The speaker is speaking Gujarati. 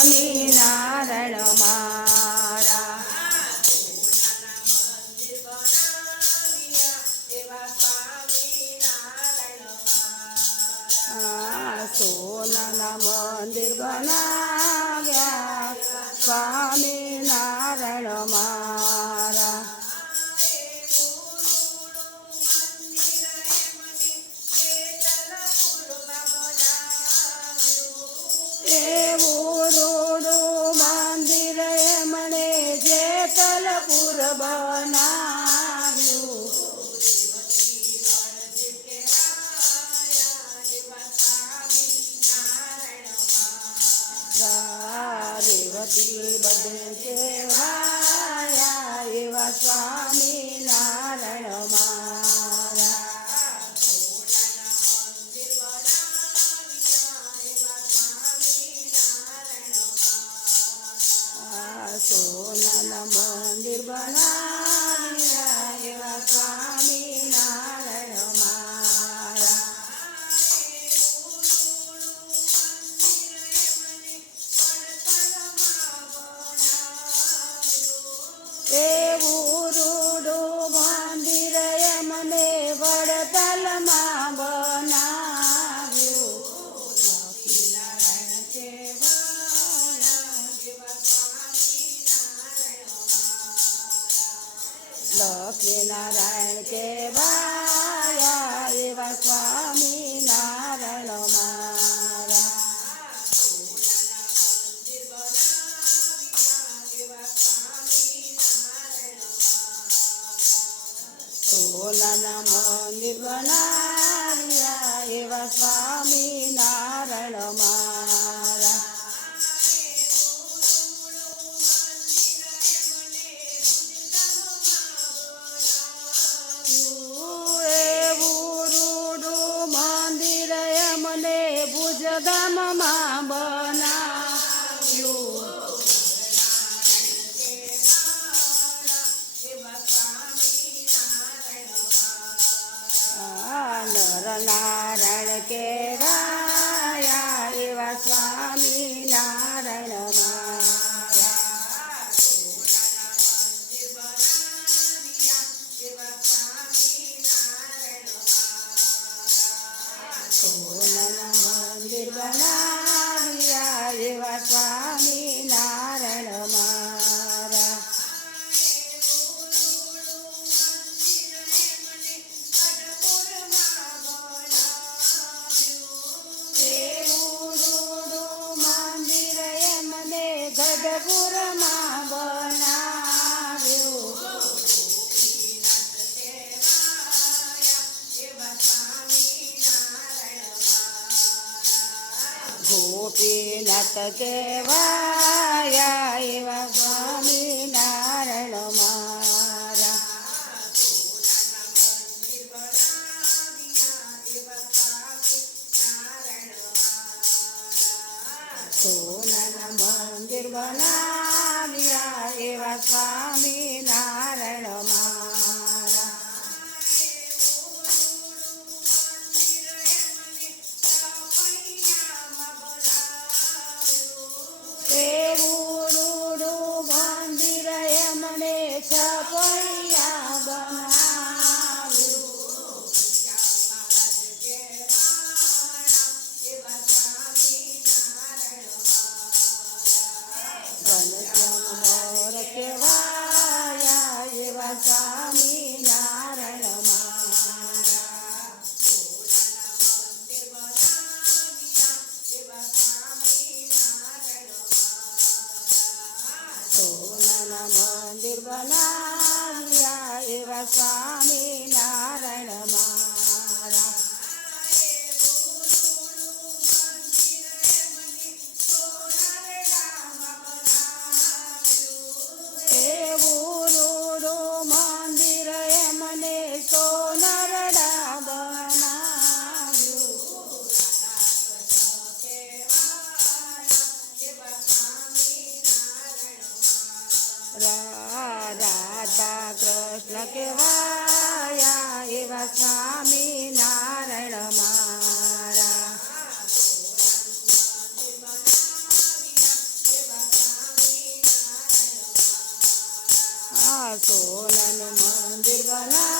સ્વામિનારાયણ મારા. સોનાના મંદિર બનાવ્યા સ્વામિનારાયણ મારા. એવું રૂડું મંદિર એમણે જેતલપુર બનાવ્યું. રેવતી બધે કહેવાયા એવા સ્વામિનારાયણ મારા. સોનાના મંદિર બનાવ્યા એવા સ્વામિનારાયણ મારા. એવું રૂડું મંદિર એમને વડતાલમાં બનાવ્યું. લક્ષ્મીનારાયણ લક્ષ્મીનારાયણ કહેવાયા એવા સ્વામિનારાયણ મારા. સોનાના મંદિર બનાવ્યા એવા સ્વામિનારાયણ મારા. ભુજ ગામમાં બનાવ્યું. નરનારાયણ કહેવાયા એવા સ્વામિનારાયણ મારા. સોનાના મંદિર બનાવ્યા એવા સ્વામિનારાયણ મારા. એવું રૂડું મંદિર એમને ગઢપુરમાં બનાવ્યું. ગોપીનાથ કહેવાયા એવા સ્વામિનારાયણ મારા. સોનાના મંદિર બનાવ્યા એવા સ્વામિનારાયણ મારા. એવું રૂડું મંદિર એમણે છપૈયા બનાવ્યું. ઘનશ્યામ મોર કહેવાયા એવા સ્વામિનારાયણ મારા. સોનાના મંદિર બનાવ્યા એવા સ્વામિનારાયણ મારા. એવું રૂડું મંદિર એમને સોનરડા બનાવ્યું. રાધા કૃષ્ણ કહેવાયા એવા સ્વામિનારાયણ મારા. સોનાનું મંદિર બનાવ્યું